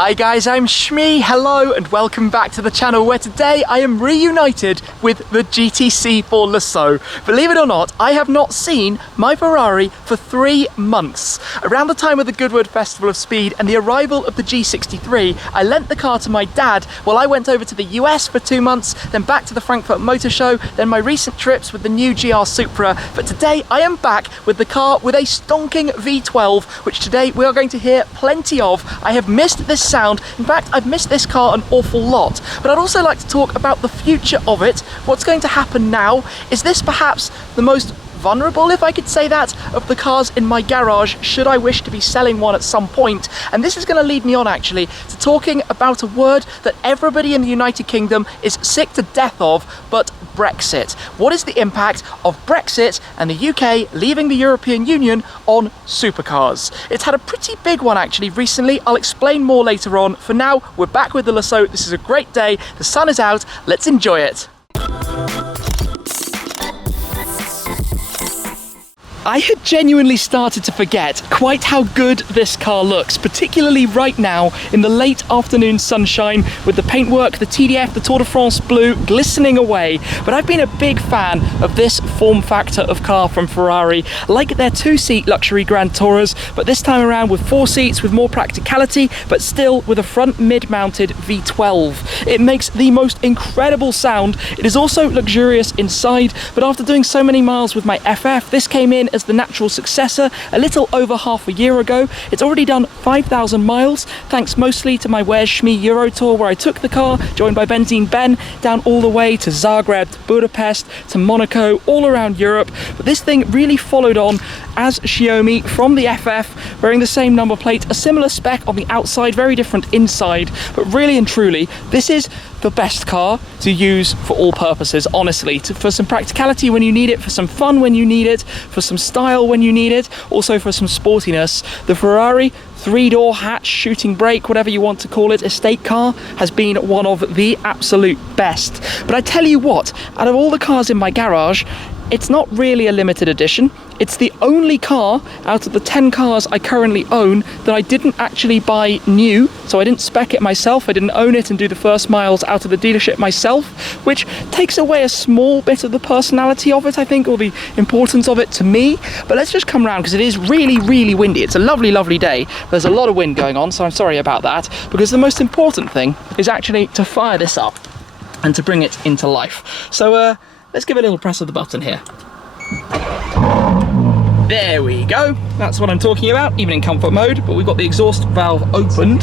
Hi guys, I'm Shmee, hello and welcome back to the channel where today I am reunited with the GTC4Lusso. Believe it or not, I have not seen my Ferrari for 3 months. Around the time of the Goodwood Festival of Speed and the arrival of the G63, I lent the car to my dad while I went over to the US for 2 months, then back to the Frankfurt Motor Show, then my recent trips with the new GR Supra. But today I am back with the car with a stonking V12, which today we are going to hear plenty of. I have missed this sound. In fact, I've missed this car an awful lot. But I'd also like to talk about the future of it. What's going to happen now? Is this perhaps the most vulnerable, if I could say that, of the cars in my garage should I wish to be selling one at some point? And this is going to lead me on actually to talking about a word that everybody in the United Kingdom is sick to death of, but Brexit. What is the impact of Brexit and the UK leaving the European Union on supercars? It's had a pretty big one actually recently. I'll explain more later on. For now, we're back with the Lusso. This is a great day. The sun is out. Let's enjoy it. I had genuinely started to forget quite how good this car looks, particularly right now in the late afternoon sunshine with the paintwork, the TDF, the Tour de France blue glistening away. But I've been a big fan of this form factor of car from Ferrari, like their 2-seat luxury Grand Tourers, but this time around with 4 seats with more practicality, but still with a front mid-mounted V12. It makes the most incredible sound. It is also luxurious inside, but after doing so many miles with my FF, this came in as the natural successor a little over half a year ago. It's already done 5,000 miles, thanks mostly to my Where's Shmee Euro Tour, where I took the car, joined by Benzine Ben, down all the way to Zagreb, to Budapest, to Monaco, all around Europe. But this thing really followed on as Xiaomi from the FF, wearing the same number plate, a similar spec on the outside, very different inside, but really and truly, this is the best car to use for all purposes, honestly. For some practicality when you need it, for some fun when you need it, for some style when you need it, also for some sportiness. The Ferrari 3-door hatch, shooting brake, whatever you want to call it, estate car, has been one of the absolute best. But I tell you what, out of all the cars in my garage, it's not really a limited edition. It's the only car out of the 10 cars I currently own that I didn't actually buy new, so I didn't spec it myself, I didn't own it and do the first miles out of the dealership myself, which takes away a small bit of the personality of it, I think, or the importance of it to me. But let's just come around because it is really, really windy. It's a lovely, lovely day. There's a lot of wind going on, so I'm sorry about that, because the most important thing is actually to fire this up and to bring it into life. So let's give it a little press of the button here. There we go. That's what I'm talking about, even in comfort mode. But we've got the exhaust valve opened.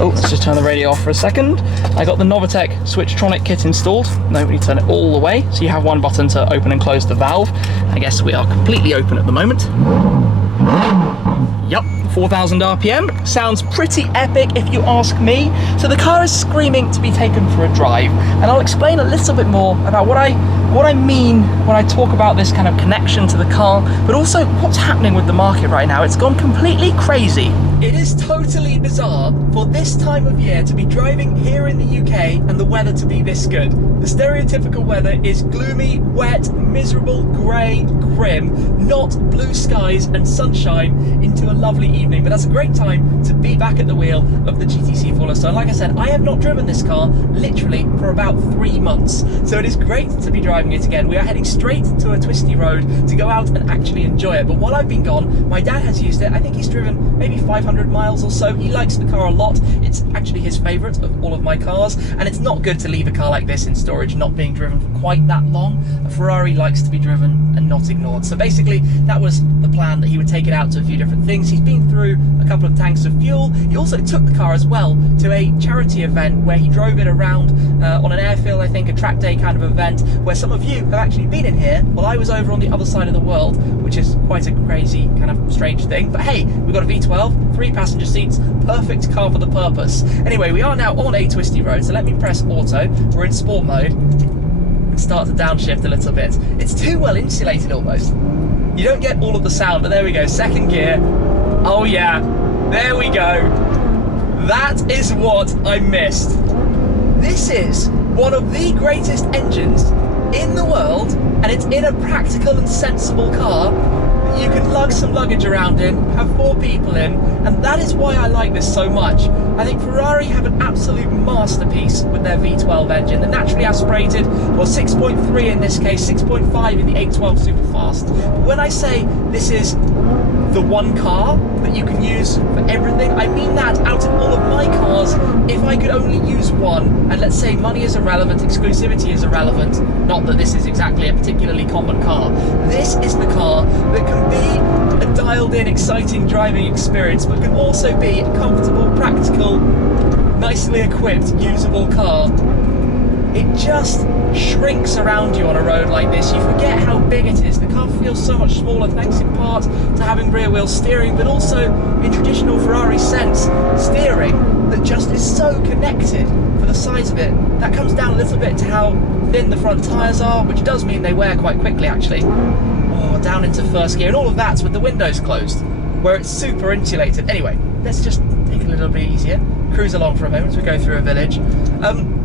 Oh, let's just turn the radio off for a second. I got the Novitec Switchtronic kit installed. No, we need to turn it all the way. So you have one button to open and close the valve. I guess we are completely open at the moment. Yup, 4,000 RPM. Sounds pretty epic if you ask me. So the car is screaming to be taken for a drive. And I'll explain a little bit more about what I mean when I talk about this kind of connection to the car, but also what's happening with the market right now. It's gone completely crazy. It is totally bizarre for this time of year to be driving here in the UK and the weather to be this good. The stereotypical weather is gloomy, wet, miserable, grey, grim, not blue skies and sunshine into a lovely evening. But that's a great time to be back at the wheel of the GTC4Lusso. So like I said, I have not driven this car literally for about 3 months. So it is great to be driving it again. We are heading straight to a twisty road to go out and actually enjoy it. But while I've been gone, my dad has used it. I think he's driven maybe 500 miles or so. He likes the car a lot. It's actually his favourite of all of my cars, and it's not good to leave a car like this in storage not being driven for quite that long. A Ferrari likes to be driven and not ignored. So basically that was the plan, that he would take it out to a few different things. He's been through a couple of tanks of fuel. He also took the car as well to a charity event where he drove it around on an airfield, I think, a track day kind of event, where some of you have actually been in here while I was over on the other side of the world, which is quite a crazy kind of strange thing. But hey, we've got a V12, 3 passenger seats, perfect car for the purpose. Anyway, we are now on a twisty road, so let me press auto. We're in sport mode and start to downshift a little bit. It's too well insulated almost. You don't get all of the sound, but there we go, second gear. Oh yeah, there we go. That is what I missed. This is one of the greatest engines in the world, and it's in a practical and sensible car you can lug some luggage around in, have 4 people in, and that is why I like this so much. I think Ferrari have an absolute masterpiece with their V12 engine. The naturally aspirated, or 6.3 in this case, 6.5 in the 812 Superfast. But when I say this is the one car that you can use for everything, I mean that out of all of my cars, if I could only use one, and let's say money is irrelevant, exclusivity is irrelevant, not that this is exactly a particularly common car, this is the car that can be a dialed-in, exciting driving experience, but can also be a comfortable, practical, nicely equipped, usable car. It just shrinks around you on a road like this. You forget how big it is. The car feels so much smaller, thanks in part to having rear wheel steering, but also in traditional Ferrari sense, steering that just is so connected for the size of it. That comes down a little bit to how thin the front tyres are, which does mean they wear quite quickly actually. Oh, down into first gear, and all of that's with the windows closed, where it's super insulated. Anyway, let's just take it a little bit easier, cruise along for a moment as we go through a village.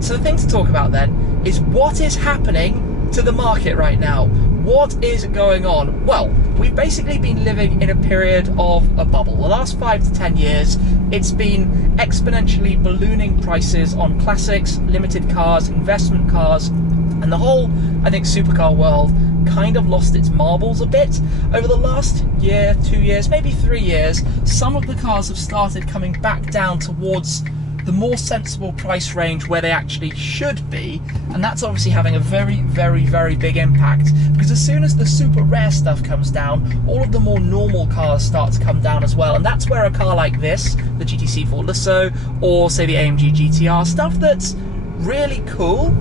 So the thing to talk about then is what is happening to the market right now. What is going on? Well, we've basically been living in a period of a bubble. The last 5 to 10 years, it's been exponentially ballooning prices on classics, limited cars, investment cars, and the whole, I think, supercar world kind of lost its marbles a bit. Over the last year, 2 years, maybe 3 years, some of the cars have started coming back down towards the more sensible price range where they actually should be, and that's obviously having a very, very, very big impact, because as soon as the super rare stuff comes down, all of the more normal cars start to come down as well, and that's where a car like this, the GTC4Lusso, or say the AMG GTR, stuff that's really cool,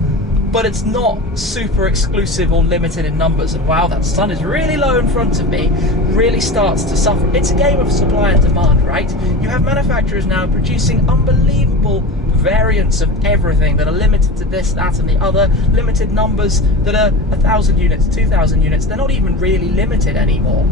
but it's not super exclusive or limited in numbers, and wow, that sun is really low in front of me, really starts to suffer. It's a game of supply and demand, right? You have manufacturers now producing unbelievable variants of everything that are limited to this, that and the other, limited numbers that are 1,000 units, 2,000 units, they're not even really limited anymore.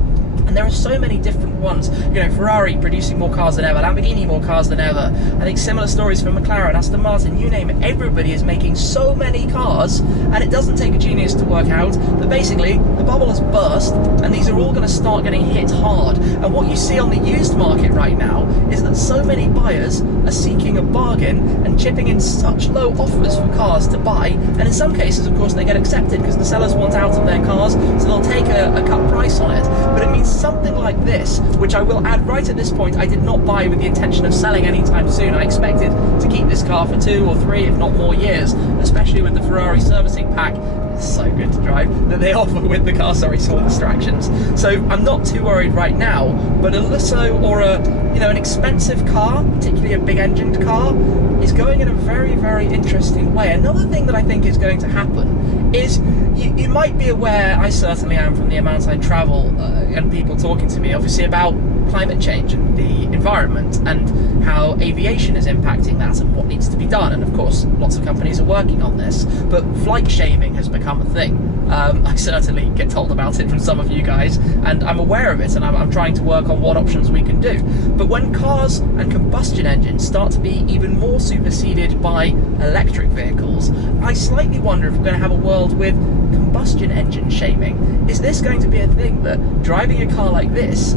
And there are so many different ones. You know, Ferrari producing more cars than ever, Lamborghini more cars than ever. I think similar stories from McLaren, Aston Martin, you name it. Everybody is making so many cars, and it doesn't take a genius to work out that basically the bubble has burst, and these are all going to start getting hit hard. And what you see on the used market right now is that so many buyers are seeking a bargain and chipping in such low offers for cars to buy, and in some cases, of course, they get accepted because the sellers want out of their cars, so they'll take a cut price on it. But it means something like this, which I will add right at this point, I did not buy with the intention of selling anytime soon. I expected to keep this car for 2 or 3, if not more years, especially with the Ferrari servicing pack. It's so good to drive that they offer with the car, sorry, small distractions. So I'm not too worried right now, but a Lusso or an expensive car, particularly a big engined car, is going in a very, very interesting way. Another thing that I think is going to happen is you might be aware, I certainly am from the amount I travel and people talking to me, obviously, about climate change and the environment and how aviation is impacting that and what needs to be done. And of course, lots of companies are working on this, but flight shaming has become a thing. I certainly get told about it from some of you guys, and I'm aware of it, and I'm trying to work on what options we can do. But when cars and combustion engines start to be even more superseded by electric vehicles, I slightly wonder if we're going to have a world with combustion engine shaming. Is this going to be a thing that driving a car like this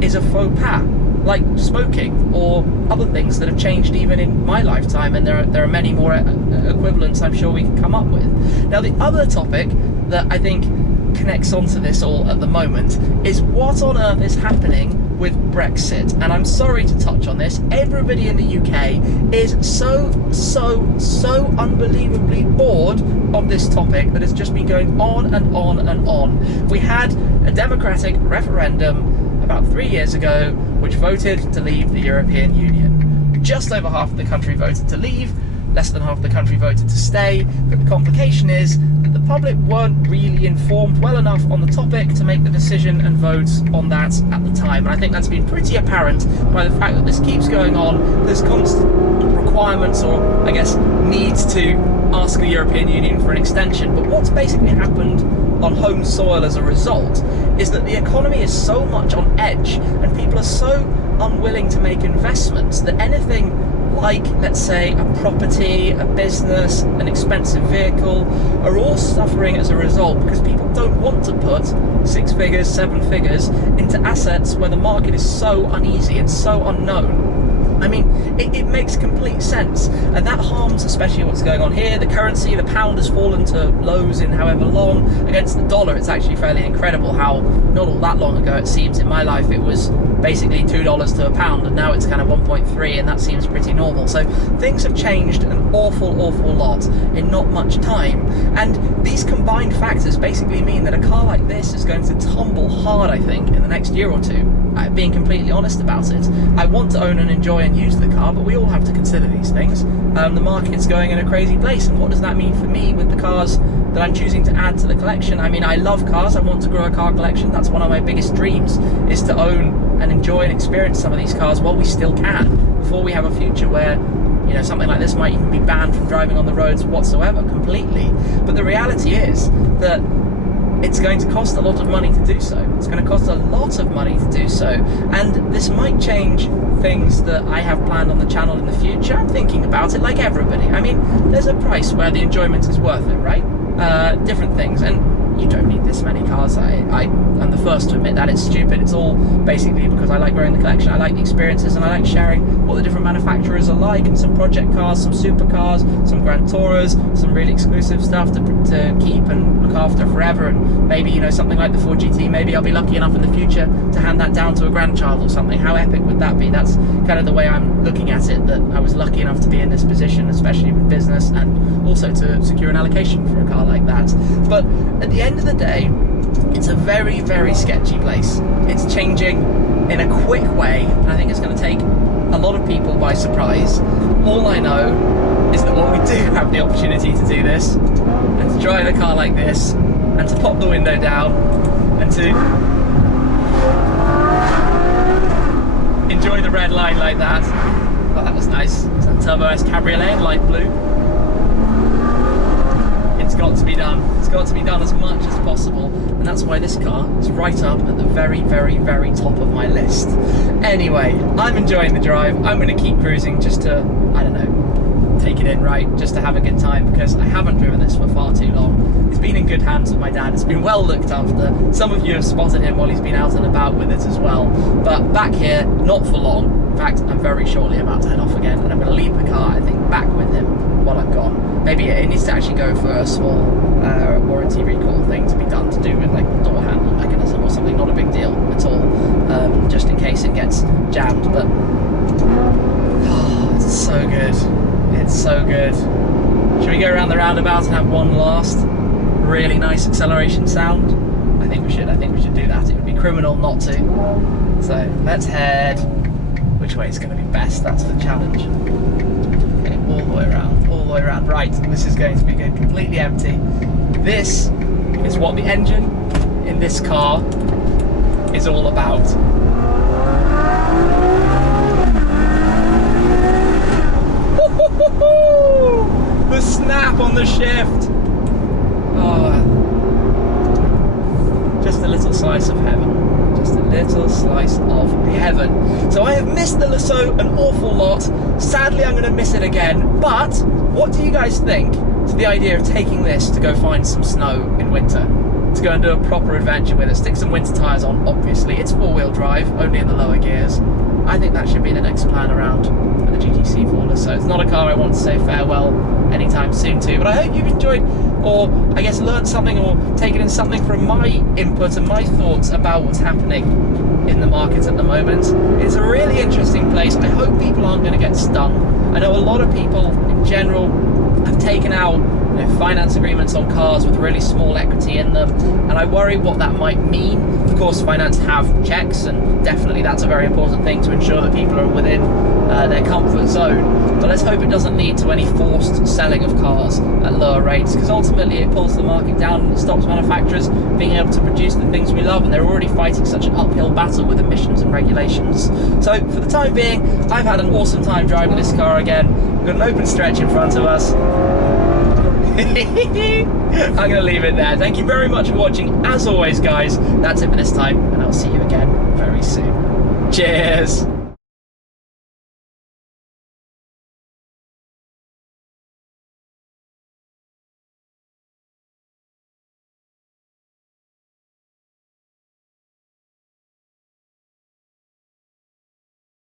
is a faux pas, like smoking or other things that have changed even in my lifetime, and there are many more equivalents I'm sure we can come up with. Now, the other topic that I think connects onto this all at the moment is what on earth is happening with Brexit. And I'm sorry to touch on this, everybody in the UK is so unbelievably bored of this topic that has just been going on and on and on. We had a democratic referendum about 3 years ago which voted to leave the European Union. Just over half of the country voted to leave, less than half the country voted to stay, but the complication is that the public weren't really informed well enough on the topic to make the decision and vote on that at the time. And I think that's been pretty apparent by the fact that this keeps going on. There's constant requirements, or I guess needs, to ask the European Union for an extension. But what's basically happened on home soil as a result is that the economy is so much on edge and people are so unwilling to make investments that anything like, let's say, a property, a business, an expensive vehicle, are all suffering as a result because people don't want to put 6 figures, 7 figures into assets where the market is so uneasy and so unknown. I mean, it makes complete sense, and that harms especially what's going on here. The currency, the pound has fallen to lows in however long against the dollar. It's actually fairly incredible how not all that long ago, it seems, in my life it was basically $2 to a pound, and now it's kind of 1.3, and that seems pretty normal. So things have changed an awful lot in not much time, and these combined factors basically mean that a car like this is going to tumble hard, I think, in the next year or two. Being completely honest about it, I want to own and enjoy and use the car, but we all have to consider these things. The market's going in a crazy place, and what does that mean for me with the cars that I'm choosing to add to the collection? I mean, I love cars, I want to grow a car collection. That's one of my biggest dreams, is to own and enjoy and experience some of these cars while we still can, before we have a future where, you know, something like this might even be banned from driving on the roads whatsoever, completely. But the reality is that it's going to cost a lot of money to do so. It's going to cost a lot of money to do so, and this might change things that I have planned on the channel in the future. I'm thinking about it like everybody. I mean, there's a price where the enjoyment is worth it, right? Different things, and you don't need this many cars. I'm the first to admit that. It's stupid. It's all basically because I like growing the collection, I like the experiences, and I like sharing what the different manufacturers are like, and some project cars, some supercars, some Grand Tourers, some really exclusive stuff to keep and look after forever, and maybe, you know, something like the 4GT, maybe I'll be lucky enough in the future to hand that down to a grandchild or something. How epic would that be? That's kind of the way I'm looking at it, that I was lucky enough to be in this position, especially with business, and also to secure an allocation for a car like that. But at the end of the day, it's a very sketchy place. It's changing in a quick way, and I think it's going to take a lot of people by surprise. All I know is that when we do have the opportunity to do this, and to drive a car like this, and to pop the window down, and to enjoy the red line like that. Oh, that was nice. It's that Turbo S Cabriolet in light blue. It's got to be done. It's got to be done as much as possible, and that's why this car is right up at the very top of my list. Anyway, I'm enjoying the drive. I'm going to keep cruising just to, I don't know, take it in, right? Just to have a good time, because I haven't driven this for far too long. It's been in good hands with my dad. It's been well looked after. Some of you have spotted him while he's been out and about with it as well. But back here, not for long. In fact, I'm very shortly about to head off again, and I'm going to leave the car, I think, back with him while I'm gone. Maybe it needs to actually go for a small warranty recall thing to be done, to do with like the door handle mechanism or something. Not a big deal at all, just in case it gets jammed. But oh, it's so good. It's so good. Should we go around the roundabout and have one last really nice acceleration sound? I think we should. I think we should do that. It would be criminal not to. So let's head. Which way is going to be best? That's the challenge. Okay, all the way around, all the way around. Right, this is going to be good. Completely empty. This is what the engine in this car is all about. The snap on the shift. Oh, just a little slice of heaven. Just a little slice of heaven. So I have missed the Lusso an awful lot. Sadly, I'm going to miss it again. But what do you guys think to the idea of taking this to go find some snow in winter? To go and do a proper adventure with it. Stick some winter tyres on, obviously. It's four-wheel drive, only in the lower gears. I think that should be the next plan around for the GTC4Lusso. It's not a car I want to say farewell anytime soon to, but I hope you've enjoyed, or I guess learned something, or taken in something from my input and my thoughts about what's happening in the market at the moment. It's a really interesting place. I hope people aren't going to get stung. I know a lot of people in general have taken out finance agreements on cars with really small equity in them, and I worry what that might mean. Of course, finance have checks, and definitely that's a very important thing to ensure that people are within their comfort zone. But let's hope it doesn't lead to any forced selling of cars at lower rates, because ultimately it pulls the market down and it stops manufacturers being able to produce the things we love, and they're already fighting such an uphill battle with emissions and regulations. So for the time being, I've had an awesome time driving this car again. We've got an open stretch in front of us. I'm going to leave it there. Thank you very much for watching. As always, guys, that's it for this time, and I'll see you again very soon. Cheers!